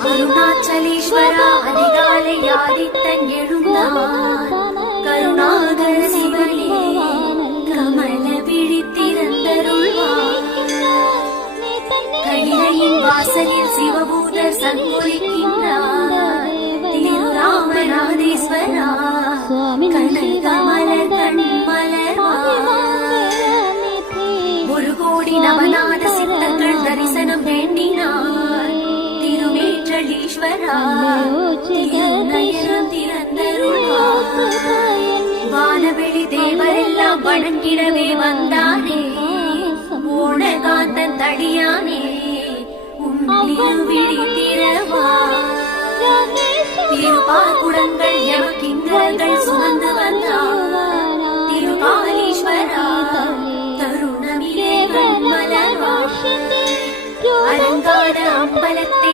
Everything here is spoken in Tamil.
அருணாச்சலேஸ்வரா அதிகாலை ஆதித்தன் எழுந்தான். கருணாகர சிவனே கமல விழித்திறந்தருள்வார். கைலையின் வாசலில் சிவபூதர் சங்கொலிக்கின்றார். திருராமநாதேஸ்வரா கனல் கமலர் கண்மலர்வார். ஒரு கோடி நவநாத சித்தங்கள் தரிசனம் வேண்டினார். திருவேற்றலீஸ்வரா திருநயனம் திறந்தருள்வார். வானவெளி தேவரெல்லாம் வணங்கிடவே வந்தானே. ஓணகாந்தன் தடியானே உன்னிருவிழி திறவார். திருப்பார்குடங்கள் எமக்கிங்கர்கள் சுமந்து வந்தார். திருபாலீஸ்வரா தருணமிலே கண்மலர்வார். அலங்கார அம்பலத்தில்